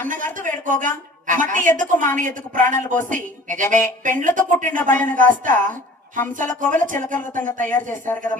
అన్నగారితో వేడుకోగా మట్టి ఎద్దుకు మాన ఎద్దుకు ప్రాణాలు పోసి నిజమే పెండ్లతో పుట్టిన బండిని కాస్త హంసల కోవెల చిలకలతంగా తయారు చేశారు కదా.